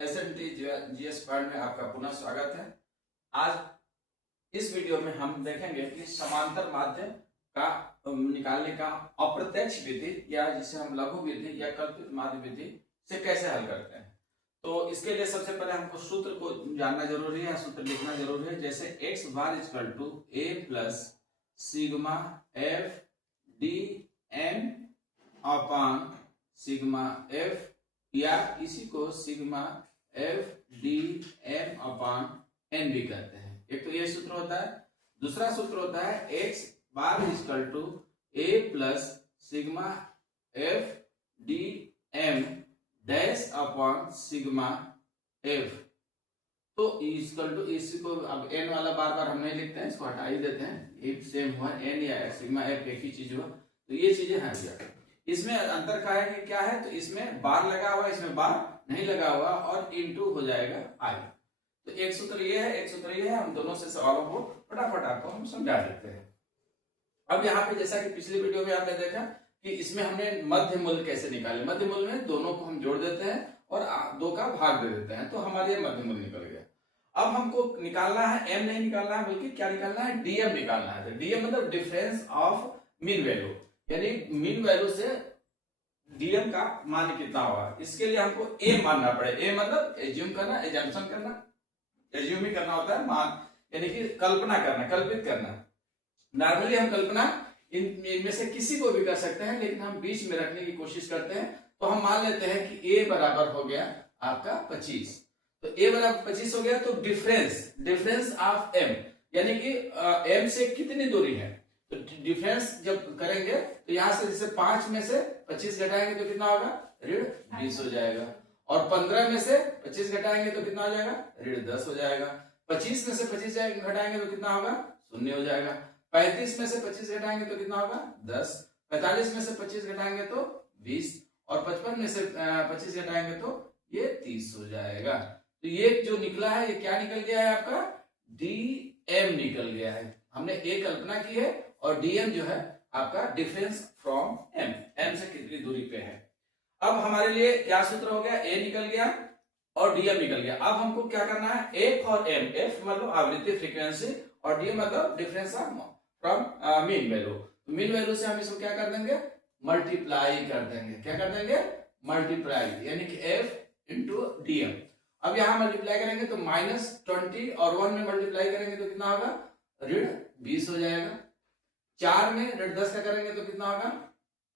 SMT GS point में आपका पुनः स्वागत है। आज इस वीडियो में हम देखेंगे कि समांतर माध्यम का निकालने का अप्रत्यक्ष विधि या जिसे हम लघु विधि या कल्पित माध्य विधि से कैसे हल करते हैं। तो इसके लिए सबसे पहले हमको सूत्र को जानना जरूरी है, सूत्र लिखना जरूरी है। जैसे X bar equal to A plus sigma F D N upon sigma F, या इसी को sigma F D M upon N भी कहते हैं। एक तो ये सूत्र होता है। दूसरा सूत्र होता है X bar equal to A plus sigma F D M dash upon sigma F. तो इक्वल टू इसी को अब एन वाला बार बार हम नहीं लिखते हैं, इसको हटा ही देते हैं। एक सेम हुआ एन या सिग्मा एफ एक ही चीज हुआ, तो ये चीजें हट गया। इसमें अंतर का है कि क्या है, तो इसमें बार लगा हुआ, इसमें बार नहीं लगा हुआ और इनटू हो जाएगा आई। तो एक सूत्र ये है, एक सूत्र ये है। हम दोनों से सवालों को फटाफट आपको हम समझा देते हैं। अब यहाँ पे जैसा कि पिछली वीडियो में आपने देखा कि इसमें हमने मध्य मूल्य कैसे निकाले। मध्य मूल्य में दोनों को हम जोड़ देते हैं और दो का भाग दे देते हैं, तो हमारे मध्य मूल्य निकल गया। अब हमको निकालना है एम नहीं निकालना है, बल्कि क्या निकालना है, डीएम निकालना है। डीएम मतलब डिफरेंस ऑफ मीन वैल्यू, यानी मीन वैल्यू से डीएम का मान कितना होगा। इसके लिए हमको ए मानना पड़े। ए मतलब एज्यूम करना, एजम्पशन करना, एज्यूम ही करना होता है, मान यानी कि कल्पना करना, कल्पित करना। नॉर्मली हम कल्पना इनमें से किसी को भी कर सकते हैं, लेकिन हम बीच में रखने की कोशिश करते हैं। तो हम मान लेते हैं कि ए बराबर हो गया आपका 25। तो ए बराबर 25 हो गया, तो डिफरेंस ऑफ एम यानी कि एम से कितनी दूरी है। तो डिफरेंस जब करेंगे तो यहां से जैसे 5 में से 25 घटाएंगे तो कितना होगा, ऋण 20 हो जाएगा। और 15 में से 25 घटाएंगे तो कितना हो जाएगा, ऋण 10 हो जाएगा। 25 में से 25 घटाएंगे तो कितना होगा, 0 हो जाएगा। 35 में से 25 घटाएंगे तो कितना होगा, 10। 45 में से 25 घटाएंगे तो 20 और 55 में से 25 घटाएंगे तो ये 30 हो जाएगा। तो ये जो निकला है, ये क्या निकल गया है आपका, डीएम निकल गया है। हमने ए कल्पना की है और डीएम जो है आपका डिफरेंस फ्रॉम एम, एम से कितनी दूरी पे है। अब हमारे लिए क्या सूत्र हो गया, ए निकल गया और डीएम निकल गया। अब हमको क्या करना है, एफ और एम, एफ मतलब आवृत्ति फ्रीक्वेंसी और डीएम मतलब difference from mean value. Mean value से हम इसको क्या कर देंगे, मल्टीप्लाई कर देंगे। क्या कर देंगे, मल्टीप्लाई, यानी कि एफ इंटू डीएम। अब यहां मल्टीप्लाई करेंगे तो -20 और 1 में मल्टीप्लाई करेंगे तो कितना होगा, ऋण 20 हो जाएगा। 4 में ऋण 10 का करेंगे तो कितना होगा,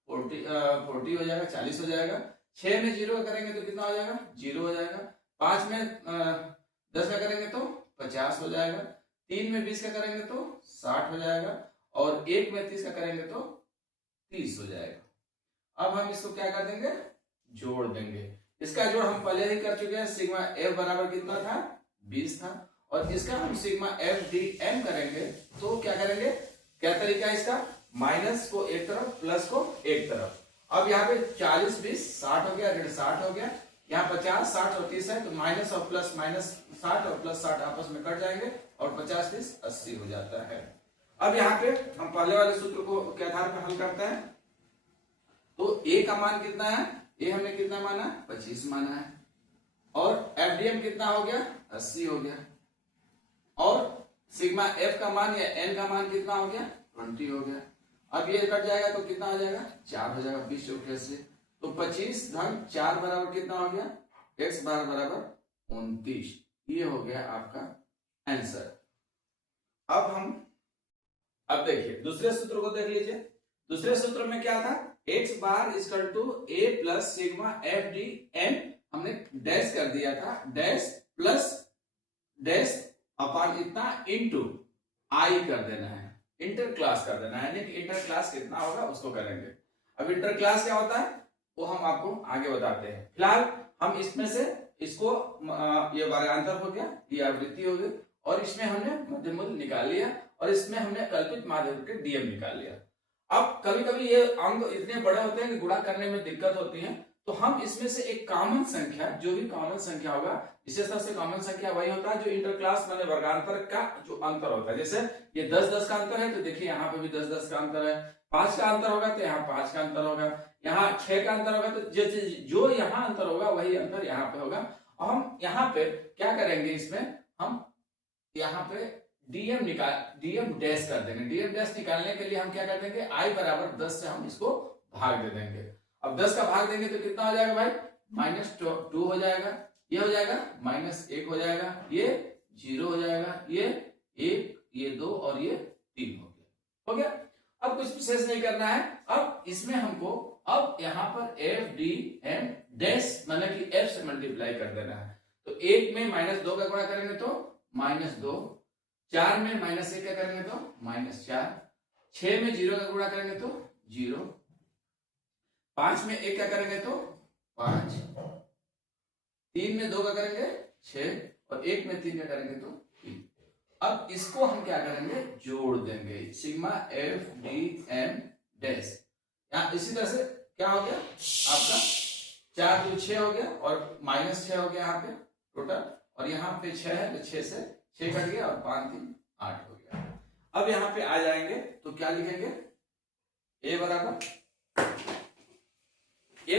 40 हो जाएगा, 40 हो जाएगा। 6 में 0 का करेंगे तो कितना हो जाएगा, 0 हो जाएगा। 5 में 10 का करेंगे तो 50 हो जाएगा। 3 में 20 का करेंगे तो 60 हो जाएगा। और 1 में 30 का करेंगे तो 30 हो जाएगा। अब हम इसको क्या कर देंगे, जोड़ देंगे। इसका जोड़ हम पहले ही कर चुके हैं। सिग्मा एफ बराबर कितना था, 20 था। और इसका हम सिग्मा एफ डी एम करेंगे तो क्या करेंगे, क्या तरीका है इसका, माइनस को एक तरफ, प्लस को एक तरफ। अब यहाँ पे 40 20 60 हो गया, ऋण 60 हो गया। यहाँ 50 60 और 30 है, तो माइनस और प्लस, -60 और +60 आपस में कट जाएंगे और 50 30 80 हो जाता है। अब यहाँ पे हम पहले वाले सूत्र को के आधार पर हल करते हैं। तो ए का मान कितना है, ए हमने कितना माना, 25 माना है। और एफडीएम कितना हो गया, 80 हो गया। और सिग्मा एफ का मान या एन का मान कितना हो गया, 20 हो गया। अब ये कट जाएगा तो कितना हो जाएगा, 4 हो जाएगा 20 चौके से। तो 25 धन 4 बराबर कितना हो गया, x बार बराबर 29। ये हो गया आपका आंसर। अब देखिए दूसरे सूत्र को देख लीजिए। दूसरे सूत्र में क्या था, x bar equal to a plus sigma F D N, हमने डैश कर दिया था, डैश प्लस डैश अपॉन इतना इनटू आई कर देना है, इंटर क्लास कर देना है, यानी कि इंटर क्लास कितना होगा उसको करेंगे। अब इंटर क्लास क्या होता है वो हम आपको आगे बताते हैं। फिलहाल हम इसमें से इसको ये वार्यांतर हो गया, ये आवृत्ति हो गई, और इसमें हमने मध्य मूल्य निकाल लिया और इसमें हमने कल्पित माध्य के डीएम निकाल लिया। अब कभी कभी ये अंक इतने बड़े होते हैं कि गुणा करने में दिक्कत होती है, तो हम इसमें से एक कॉमन संख्या, जो भी कॉमन संख्या होगा, विशेष तौर से कॉमन संख्या वही होता है जो इंटर क्लास माने वर्गांतर का जो अंतर होता है। जैसे ये 10-10 का अंतर है, तो देखिए यहाँ पे भी 10-10 का अंतर है। 5 का अंतर होगा तो यहाँ 5 का अंतर होगा, यहाँ 6 का अंतर होगा, तो जो यहाँ अंतर होगा वही अंतर यहाँ पे होगा। अब हम यहाँ पे क्या करेंगे, इसमें हम यहाँ पे डीएम डैश कर देंगे। डीएम डैश निकालने के लिए हम क्या कर देंगे, आई बराबर 10 से हम इसको भाग दे देंगे। अब 10 का भाग देंगे तो कितना हो जाएगा भाई, -2 हो जाएगा, ये हो जाएगा -1 हो जाएगा, ये 0 हो जाएगा, ये 1, ये 2 और ये 3 हो गया। अब कुछ विशेष नहीं करना है। अब इसमें हमको अब यहाँ पर एफ डी एम डैश माने कि एफ से मल्टीप्लाई कर देना है। तो 1 में -2 का गुणा करेंगे तो -2, 4 में -1 का करेंगे तो -4, 6 में 0 का गुणा करेंगे तो 0, 5 में 1 का करेंगे तो 5, 3 में 2 का करेंगे 6 और 1 में 3 का करेंगे तो 3। अब इसको हम क्या करेंगे, जोड़ देंगे, sigma F D M dash. यहाँ इसी तरह से क्या हो गया आपका 4 2 6 हो गया और -6 हो गया यहाँ पे टोटल, और यहाँ पे 6 है तो 6 से 6 कट गया और 5 3 8 हो गया। अब यहाँ पे आ जाएंगे तो क्या लिखेंगे, ए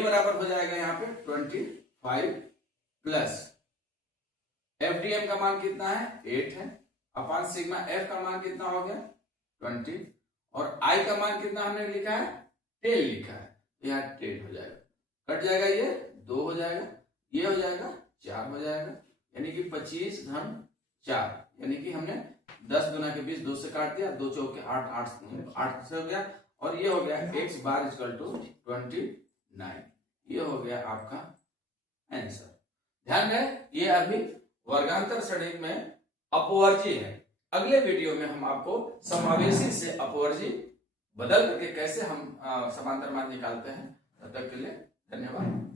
बराबर हो जाएगा यहाँ पे 25 प्लस एफडीएम का मान कितना है 8 है, अपॉन सिग्मा एफ का मान कितना हो गया 20, और आई का मान कितना हमने लिखा है 10 लिखा है, यहाँ 10 हो जाएगा, कट जाएगा ये 2 हो जाएगा, ये हो जाएगा 4 हो जाएगा, यानी कि 25 घन 4, यानी कि हमने 10 गुना के 20 2 से काट दिया, 2 चौके 8 से हो गया, और ये हो गया x बार इक्वल टू 29। ये हो गया आपका आंसर। ध्यान रहे ये अभी वर्गांतर श्रेणी में अपवर्जी है। अगले वीडियो में हम आपको समावेशी से अपवर्जी बदल करके कैसे हम समांतर मान निकालते हैं। तब तक के लिए धन्यवाद।